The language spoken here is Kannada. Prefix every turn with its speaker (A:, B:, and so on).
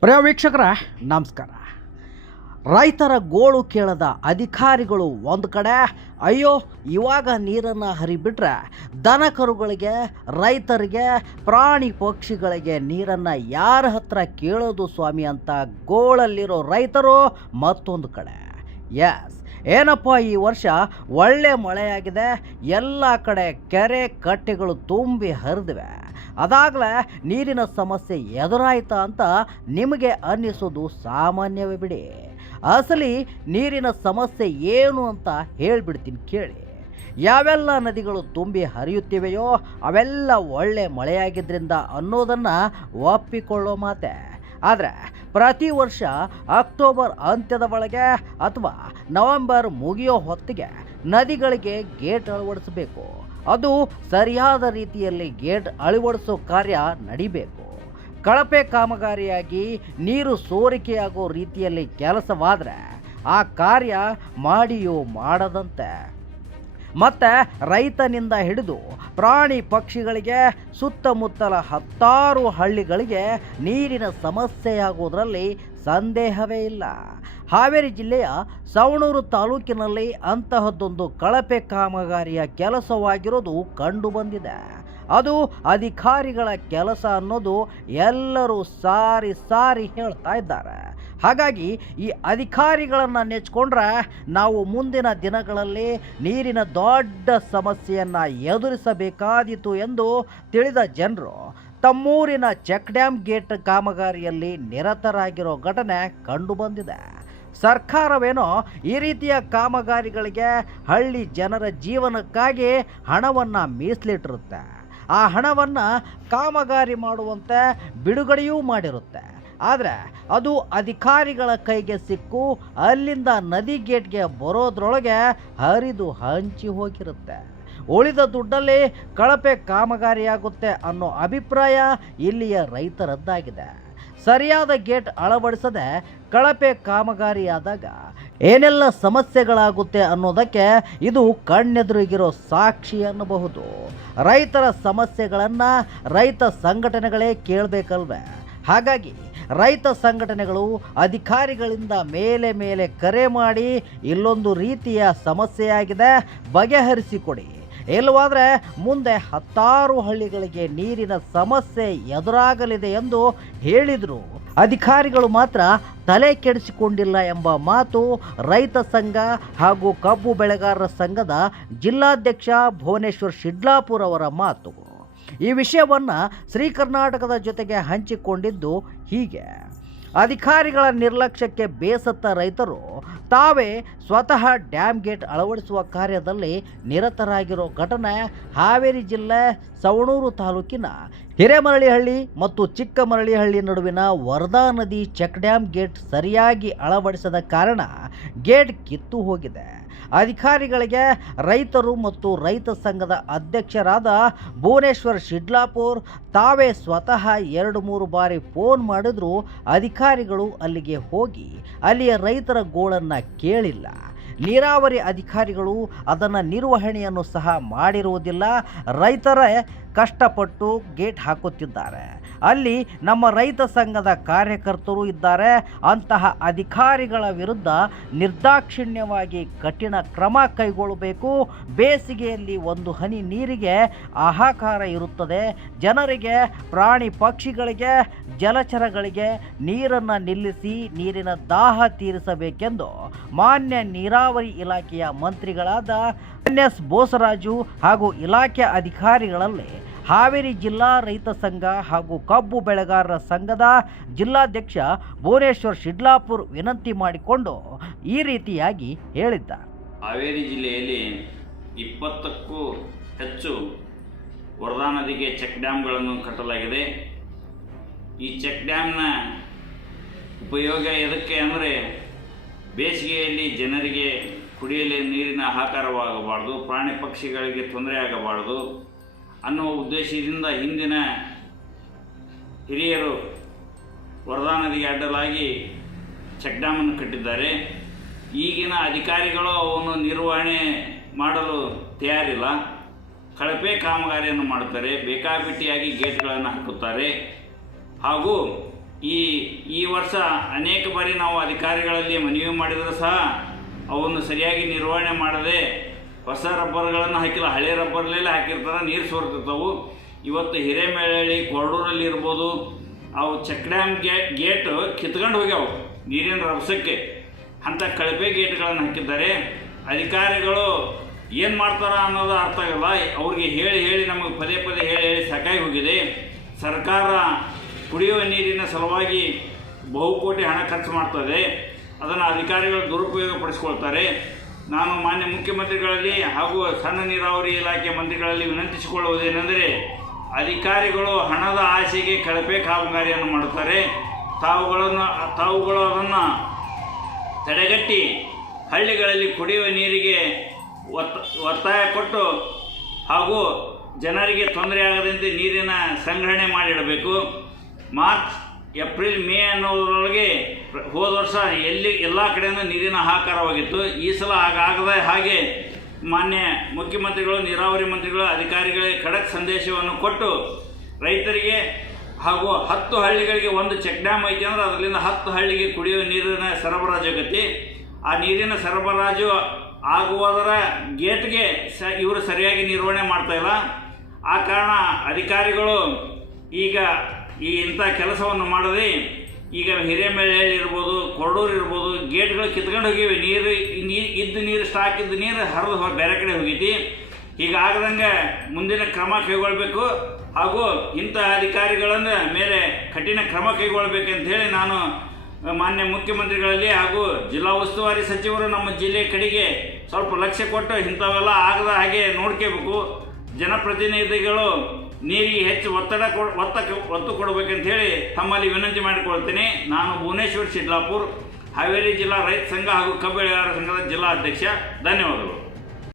A: ಪ್ರಿಯ ವೀಕ್ಷಕರ, ನಮಸ್ಕಾರ. ರೈತರ ಗೋಳು ಕೇಳದ ಅಧಿಕಾರಿಗಳು ಒಂದು ಕಡೆ, ಅಯ್ಯೋ, ಇವಾಗ ನೀರನ್ನು ಹರಿಬಿಟ್ರೆ ದನ ಕರುಗಳಿಗೆ, ರೈತರಿಗೆ, ಪ್ರಾಣಿ ಪಕ್ಷಿಗಳಿಗೆ ನೀರನ್ನು ಯಾರ ಹತ್ರ ಕೇಳೋದು ಸ್ವಾಮಿ ಅಂತ ಗೋಳಲ್ಲಿರೋ ರೈತರು ಮತ್ತೊಂದು ಕಡೆ. ಎಸ್ ಏನಪ್ಪ ಈ ವರ್ಷ ಒಳ್ಳೆ ಮಳೆಯಾಗಿದೆ, ಎಲ್ಲ ಕಡೆ ಕೆರೆ ಕಟ್ಟೆಗಳು ತುಂಬಿ ಹರಿದಿವೆ. ಅದಾಗಲೇ ನೀರಿನ ಸಮಸ್ಯೆ ಎದುರಾಯಿತ ಅಂತ ನಿಮಗೆ ಅನ್ನಿಸೋದು ಸಾಮಾನ್ಯವೇ ಬಿಡಿ. ಅಸಲಿ ನೀರಿನ ಸಮಸ್ಯೆ ಏನು ಅಂತ ಹೇಳಿಬಿಡ್ತೀನಿ ಕೇಳಿ. ಯಾವೆಲ್ಲ ನದಿಗಳು ತುಂಬಿ ಹರಿಯುತ್ತಿವೆಯೋ ಅವೆಲ್ಲ ಒಳ್ಳೆ ಮಳೆಯಾಗಿದ್ದರಿಂದ ಅನ್ನೋದನ್ನು ಒಪ್ಪಿಕೊಳ್ಳೋ ಮಾತೆ. ಆದರೆ ಪ್ರತಿ ವರ್ಷ ಅಕ್ಟೋಬರ್ ಅಂತ್ಯದ ಒಳಗೆ ಅಥವಾ ನವೆಂಬರ್ ಮುಗಿಯೋ ಹೊತ್ತಿಗೆ ನದಿಗಳಿಗೆ ಗೇಟ್ ಅಳವಡಿಸಬೇಕು. ಅದು ಸರಿಯಾದ ರೀತಿಯಲ್ಲಿ ಗೇಟ್ ಅಳವಡಿಸೋ ಕಾರ್ಯ ನಡಿಬೇಕು. ಕಳಪೆ ಕಾಮಗಾರಿಯಾಗಿ ನೀರು ಸೋರಿಕೆಯಾಗೋ ರೀತಿಯಲ್ಲಿ ಕೆಲಸವಾದರೆ ಆ ಕಾರ್ಯ ಮಾಡಿಯೋ ಮಾಡದಂತೆ. ಮತ್ತು ರೈತನಿಂದ ಹಿಡಿದು ಪ್ರಾಣಿ ಪಕ್ಷಿಗಳಿಗೆ ಸುತ್ತಮುತ್ತಲ ಹತ್ತಾರು ಹಳ್ಳಿಗಳಿಗೆ ನೀರಿನ ಸಮಸ್ಯೆಯಾಗುವುದರಲ್ಲಿ ಸಂದೇಹವೇ ಇಲ್ಲ. ಹಾವೇರಿ ಜಿಲ್ಲೆಯ ಸವಣೂರು ತಾಲೂಕಿನಲ್ಲಿ ಅಂತಹದ್ದೊಂದು ಕಳಪೆ ಕಾಮಗಾರಿಯ ಕೆಲಸವಾಗಿರೋದು ಕಂಡುಬಂದಿದೆ ಅದು ಅಧಿಕಾರಿಗಳ ಕೆಲಸ ಅನ್ನೋದು ಎಲ್ಲರೂ ಸಾರಿ ಸಾರಿ ಹೇಳ್ತಾ ಇದ್ದಾರೆ. ಹಾಗಾಗಿ ಈ ಅಧಿಕಾರಿಗಳನ್ನು ನೆಚ್ಕೊಂಡ್ರೆ ನಾವು ಮುಂದಿನ ದಿನಗಳಲ್ಲಿ ನೀರಿನ ದೊಡ್ಡ ಸಮಸ್ಯೆಯನ್ನು ಎದುರಿಸಬೇಕಾದೀತು ಎಂದು ತಿಳಿದ ಜನರು ತಮ್ಮೂರಿನ ಚೆಕ್ ಡ್ಯಾಮ್ ಗೇಟ್ ಕಾಮಗಾರಿಯಲ್ಲಿ ನಿರತರಾಗಿರೋ ಘಟನೆ ಕಂಡುಬಂದಿದೆ. ಸರ್ಕಾರವೇನೋ ಈ ರೀತಿಯ ಕಾಮಗಾರಿಗಳಿಗೆ ಹಳ್ಳಿ ಜನರ ಜೀವನಕ್ಕಾಗಿ ಹಣವನ್ನು ಮೀಸಲಿಟ್ಟಿರುತ್ತೆ. ಆ ಹಣವನ್ನು ಕಾಮಗಾರಿ ಮಾಡುವಂತೆ ಬಿಡುಗಡೆಯೂ ಮಾಡಿರುತ್ತೆ. ಆದರೆ ಅದು ಅಧಿಕಾರಿಗಳ ಕೈಗೆ ಸಿಕ್ಕು, ಅಲ್ಲಿಂದ ನದಿ ಗೇಟ್ಗೆ ಬರೋದ್ರೊಳಗೆ ಹರಿದು ಹಂಚಿ ಹೋಗಿರುತ್ತೆ. ಉಳಿದ ದುಡ್ಡಲ್ಲಿ ಕಳಪೆ ಕಾಮಗಾರಿಯಾಗುತ್ತೆ ಅನ್ನೋ ಅಭಿಪ್ರಾಯ ಇಲ್ಲಿಯ ರೈತರದ್ದಾಗಿದೆ. ಸರಿಯಾದ ಗೇಟ್ ಅಳವಡಿಸದೆ ಕಳಪೆ ಕಾಮಗಾರಿಯಾದಾಗ ಏನೆಲ್ಲ ಸಮಸ್ಯೆಗಳಾಗುತ್ತೆ ಅನ್ನೋದಕ್ಕೆ ಇದು ಕಣ್ಣೆದುರಿಗಿರೋ ಸಾಕ್ಷಿ ಅನ್ನಬಹುದು. ರೈತರ ಸಮಸ್ಯೆಗಳನ್ನು ರೈತ ಸಂಘಟನೆಗಳೇ ಕೇಳಬೇಕಲ್ವೇ? ಹಾಗಾಗಿ ರೈತ ಸಂಘಟನೆಗಳು ಅಧಿಕಾರಿಗಳಿಂದ ಮೇಲೆ ಮೇಲೆ ಕರೆ ಮಾಡಿ ಇಲ್ಲೊಂದು ರೀತಿಯ ಸಮಸ್ಯೆಯಾಗಿದೆ, ಬಗೆಹರಿಸಿಕೊಡಿ. ಇಲ್ಲವಾದರೆ ಮುಂದೆ ಹತ್ತಾರು ಹಳ್ಳಿಗಳಿಗೆ ನೀರಿನ ಸಮಸ್ಯೆ ಎದುರಾಗಲಿದೆ ಎಂದು ಹೇಳಿದರು. ಅಧಿಕಾರಿಗಳು ಮಾತ್ರ ತಲೆ ಕೆಡಿಸಿಕೊಂಡಿಲ್ಲ ಎಂಬ ಮಾತು ರೈತ ಸಂಘ ಹಾಗೂ ಕಬ್ಬು ಬೆಳೆಗಾರರ ಸಂಘದ ಜಿಲ್ಲಾಧ್ಯಕ್ಷ ಭುವನೇಶ್ವರ್ ಶಿಡ್ಲಾಪುರ್ ಅವರ ಮಾತು. ಈ ವಿಷಯವನ್ನು ಶ್ರೀ ಕರ್ನಾಟಕದ ಜೊತೆಗೆ ಹಂಚಿಕೊಂಡಿದ್ದು ಹೀಗೆ. ಅಧಿಕಾರಿಗಳ ನಿರ್ಲಕ್ಷ್ಯಕ್ಕೆ ಬೇಸತ್ತ ರೈತರು ತಾವೇ ಸ್ವತಃ ಡ್ಯಾಮ್ ಗೇಟ್ ಅಳವಡಿಸುವ ಕಾರ್ಯದಲ್ಲಿ ನಿರತರಾಗಿರೋ ಘಟನೆ ಹಾವೇರಿ ಜಿಲ್ಲೆ ಸವಣೂರು ತಾಲೂಕಿನ ಹಿರೇಮರಳಿಹಳ್ಳಿ ಮತ್ತು ಚಿಕ್ಕಮರಳಿಹಳ್ಳಿ ನಡುವಿನ ವರ್ಧಾ ನದಿ ಚೆಕ್ ಡ್ಯಾಮ್ ಗೇಟ್ ಸರಿಯಾಗಿ ಅಳವಡಿಸದ ಕಾರಣ ಗೇಟ್ ಕಿತ್ತು ಹೋಗಿದೆ. ಅಧಿಕಾರಿಗಳಿಗೆ ರೈತರು ಮತ್ತು ರೈತ ಸಂಘದ ಅಧ್ಯಕ್ಷರಾದ ಭುವನೇಶ್ವರ್ ಶಿಡ್ಲಾಪುರ್ ತಾವೇ ಸ್ವತಃ ಎರಡು ಮೂರು ಬಾರಿ ಫೋನ್ ಮಾಡಿದ್ರು. ಅಧಿಕಾರಿಗಳು ಅಲ್ಲಿಗೆ ಹೋಗಿ ಅಲ್ಲಿಯ ರೈತರ ಗೋಳನ್ನು ಕೇಳಿಲ್ಲ. ನೀರಾವರಿ ಅಧಿಕಾರಿಗಳು ಅದನ್ನು ನಿರ್ವಹಣೆಯನ್ನು ಸಹ ಮಾಡಿರುವುದಿಲ್ಲ. ರೈತರೇ ಕಷ್ಟಪಟ್ಟು ಗೇಟ್ ಹಾಕುತ್ತಿದ್ದಾರೆ. ಅಲ್ಲಿ ನಮ್ಮ ರೈತ ಸಂಘದ ಕಾರ್ಯಕರ್ತರು ಇದ್ದಾರೆ. ಅಂತಹ ಅಧಿಕಾರಿಗಳ ವಿರುದ್ಧ ನಿರ್ದಾಕ್ಷಿಣ್ಯವಾಗಿ ಕಠಿಣ ಕ್ರಮ ಕೈಗೊಳ್ಳಬೇಕು. ಬೇಸಿಗೆಯಲ್ಲಿ ಒಂದು ಹನಿ ನೀರಿಗೆ ಆಹಾಕಾರ ಇರುತ್ತದೆ. ಜನರಿಗೆ, ಪ್ರಾಣಿ ಪಕ್ಷಿಗಳಿಗೆ, ಜಲಚರಗಳಿಗೆ ನೀರನ್ನು ನಿಲ್ಲಿಸಿ ನೀರಿನ ದಾಹ ತೀರಿಸಬೇಕೆಂದು ಮಾನ್ಯ ನೀರಾವರಿ ಇಲಾಖೆಯ ಮಂತ್ರಿಗಳಾದ ಎನ್ ಎಸ್ ಬೋಸರಾಜು ಹಾಗೂ ಇಲಾಖೆ ಅಧಿಕಾರಿಗಳಲ್ಲಿ ಹಾವೇರಿ ಜಿಲ್ಲಾ ರೈತ ಸಂಘ ಹಾಗೂ ಕಬ್ಬು ಬೆಳೆಗಾರರ ಸಂಘದ ಜಿಲ್ಲಾಧ್ಯಕ್ಷ ಭುವನೇಶ್ವರ್ ಶಿಡ್ಲಾಪುರ್ ವಿನಂತಿ ಮಾಡಿಕೊಂಡು ಈ ರೀತಿಯಾಗಿ ಹೇಳಿದ್ದ.
B: ಹಾವೇರಿ ಜಿಲ್ಲೆಯಲ್ಲಿ ಇಪ್ಪತ್ತಕ್ಕೂ ಹೆಚ್ಚು ವರದಾ ನದಿಗೆ ಚೆಕ್ ಡ್ಯಾಮ್ಗಳನ್ನು ಕಟ್ಟಲಾಗಿದೆ. ಈ ಚೆಕ್ ಡ್ಯಾಮ್ನ ಉಪಯೋಗ ಎದಕ್ಕೆ ಅಂದರೆ ಬೇಸಿಗೆಯಲ್ಲಿ ಜನರಿಗೆ ಕುಡಿಯಲು ನೀರಿನ ಹಾಕಾರವಾಗಬಾರ್ದು ಪ್ರಾಣಿ ಪಕ್ಷಿಗಳಿಗೆ ತೊಂದರೆ ಆಗಬಾರ್ದು ಅನ್ನುವ ಉದ್ದೇಶದಿಂದ ಹಿಂದಿನ ಹಿರಿಯರು ವರದಾ ನದಿಗೆ ಅಡ್ಡಲಾಗಿ ಚೆಕ್ ಡ್ಯಾಮನ್ನು ಕಟ್ಟಿದ್ದಾರೆ. ಈಗಿನ ಅಧಿಕಾರಿಗಳು ಅವನ್ನು ನಿರ್ವಹಣೆ ಮಾಡಲು ತಯಾರಿಲ್ಲ. ಕಳಪೆ ಕಾಮಗಾರಿಯನ್ನು ಮಾಡುತ್ತಾರೆ. ಬೇಕಾಬಿಟ್ಟಿಯಾಗಿ ಗೇಟ್ಗಳನ್ನು ಹಾಕುತ್ತಾರೆ. ಹಾಗೂ ಈ ಈ ವರ್ಷ ಅನೇಕ ಬಾರಿ ನಾವು ಅಧಿಕಾರಿಗಳಲ್ಲಿ ಮನವಿ ಮಾಡಿದರೂ ಸಹ ಅವನ್ನು ಸರಿಯಾಗಿ ನಿರ್ವಹಣೆ ಮಾಡದೆ ಹೊಸ ರಬ್ಬರ್ಗಳನ್ನು ಹಾಕಿಲ್ಲ, ಹಳೆ ರಬ್ಬರ್ಲೆಲ್ಲ ಹಾಕಿರ್ತಾರೆ, ನೀರು ಸೋರ್ತಿರ್ತಾವು. ಇವತ್ತು ಹಿರೇಮೇಳಿ ಕೊರಡೂರಲ್ಲಿ ಇರ್ಬೋದು, ಅವು ಚೆಕ್ ಡ್ಯಾಮ್ ಗೇ, ಗೇಟ್ ಕಿತ್ಕೊಂಡು ಹೋಗ್ಯಾವು, ನೀರಿನ ರಭಸಕ್ಕೆ. ಅಂಥ ಕಳಪೆ ಗೇಟ್ಗಳನ್ನು ಹಾಕಿದ್ದಾರೆ. ಅಧಿಕಾರಿಗಳು ಏನು ಮಾಡ್ತಾರ ಅನ್ನೋದು ಅರ್ಥ ಆಗಲ್ಲ. ಅವ್ರಿಗೆ ಹೇಳಿ ಹೇಳಿ, ನಮಗೆ ಪದೇ ಪದೇ ಹೇಳಿ ಹೇಳಿ ಸಾಕಾಗಿ ಹೋಗಿದೆ. ಸರ್ಕಾರ ಕುಡಿಯುವ ನೀರಿನ ಸಲುವಾಗಿ ಬಹುಕೋಟಿ ಹಣ ಖರ್ಚು ಮಾಡ್ತದೆ. ಅದನ್ನು ಅಧಿಕಾರಿಗಳು ದುರುಪಯೋಗ ಪಡಿಸ್ಕೊಳ್ತಾರೆ ನಾನು ಮಾನ್ಯ ಮುಖ್ಯಮಂತ್ರಿಗಳಲ್ಲಿ ಹಾಗೂ ಸಣ್ಣ ನೀರಾವರಿ ಇಲಾಖೆ ಮಂತ್ರಿಗಳಲ್ಲಿ ವಿನಂತಿಸಿಕೊಳ್ಳುವುದೇನೆಂದರೆ, ಅಧಿಕಾರಿಗಳು ಹಣದ ಆಸೆಗೆ ಕಳಪೆ ಕಾಮಗಾರಿಯನ್ನು ಮಾಡುತ್ತಾರೆ. ತಾವುಗಳನ್ನು ತಾವುಗಳು ಅದನ್ನು ತಡೆಗಟ್ಟಿ ಹಳ್ಳಿಗಳಲ್ಲಿ ಕುಡಿಯುವ ನೀರಿಗೆ ಒತ್ತ, ಒತ್ತಾಯ ಕೊಟ್ಟು ಹಾಗೂ ಜನರಿಗೆ ತೊಂದರೆ ಆಗದಂತೆ ನೀರಿನ ಸಂಗ್ರಹಣೆ ಮಾಡಿಡಬೇಕು. ಮಾರ್ಚ್ ಏಪ್ರಿಲ್, ಮೇ ಅನ್ನೋದರೊಳಗೆ ಹೋದ ವರ್ಷ ಎಲ್ಲಿ ಎಲ್ಲ ಕಡೆಯೂ ನೀರಿನ ಹಾಕಾರವಾಗಿತ್ತು ಈ ಸಲ ಹಾಗಾಗದ ಹಾಗೆ ಮಾನ್ಯ ಮುಖ್ಯಮಂತ್ರಿಗಳು, ನೀರಾವರಿ ಮಂತ್ರಿಗಳು, ಅಧಿಕಾರಿಗಳಿಗೆ ಖಡಕ್ ಸಂದೇಶವನ್ನು ಕೊಟ್ಟು ರೈತರಿಗೆ ಹಾಗೂ ಹತ್ತು ಹಳ್ಳಿಗಳಿಗೆ ಒಂದು ಚೆಕ್ ಡ್ಯಾಮ್ ಐತಿ ಅಂದ್ರೆ ಅದರಿಂದ ಹತ್ತು ಹಳ್ಳಿಗೆ ಕುಡಿಯುವ ನೀರಿನ ಸರಬರಾಜು ಆಗತ್ತೆ. ಆ ನೀರಿನ ಸರಬರಾಜು ಆಗುವುದರ ಗೇಟ್ಗೆ ಸ ಇವರು ಸರಿಯಾಗಿ ನಿರ್ವಹಣೆ ಮಾಡ್ತಾ ಇಲ್ಲ. ಆ ಕಾರಣ ಅಧಿಕಾರಿಗಳು ಈಗ ಈ ಇಂಥ ಕೆಲಸವನ್ನು ಮಾಡದೆ ಈಗ ಹಿರೇಮೇಳಹಳ್ಳಿ ಇರ್ಬೋದು, ಕೊರಡೂರು ಇರ್ಬೋದು, ಗೇಟ್ಗಳು ಕಿತ್ಕೊಂಡು ಹೋಗಿವೆ. ನೀರು ನೀರು ಇದ್ದ ನೀರು ಸ್ಟಾಕ್ ಇದ್ದ ನೀರು ಹರಿದು ಹೊರ ಬೇರೆ ಕಡೆ ಹೋಗೈತಿ. ಹೀಗಾಗದಂಗೆ ಮುಂದಿನ ಕ್ರಮ ಕೈಗೊಳ್ಳಬೇಕು ಹಾಗೂ ಇಂಥ ಅಧಿಕಾರಿಗಳನ್ನು ಮೇಲೆ ಕಠಿಣ ಕ್ರಮ ಕೈಗೊಳ್ಳಬೇಕಂತ ಹೇಳಿ ನಾನು ಮಾನ್ಯ ಮುಖ್ಯಮಂತ್ರಿಗಳಲ್ಲಿ ಹಾಗೂ ಜಿಲ್ಲಾ ಉಸ್ತುವಾರಿ ಸಚಿವರು ನಮ್ಮ ಜಿಲ್ಲೆ ಕಡೆಗೆ ಸ್ವಲ್ಪ ಲಕ್ಷ್ಯ ಕೊಟ್ಟು ಇಂಥವೆಲ್ಲ ಆಗದ ಹಾಗೆ ನೋಡ್ಕೋಬೇಕು. ಜನಪ್ರತಿನಿಧಿಗಳು ನೀರಿಗೆ ಹೆಚ್ಚು ಒತ್ತಡ ಒತ್ತ ಒತ್ತು ಕೊಡಬೇಕಂತ ಹೇಳಿ ತಮ್ಮಲ್ಲಿ ವಿನಂತಿ ಮಾಡಿಕೊಳ್ತೇನೆ. ನಾನು ಭುವನೇಶ್ವರ್ ಶಿಡ್ಲಾಪುರ್, ಹಾವೇರಿ ಜಿಲ್ಲಾ ರೈತ ಸಂಘ ಹಾಗೂ ಕಬ್ಬು ಸಂಘದ ಜಿಲ್ಲಾ ಅಧ್ಯಕ್ಷ. ಧನ್ಯವಾದಗಳು.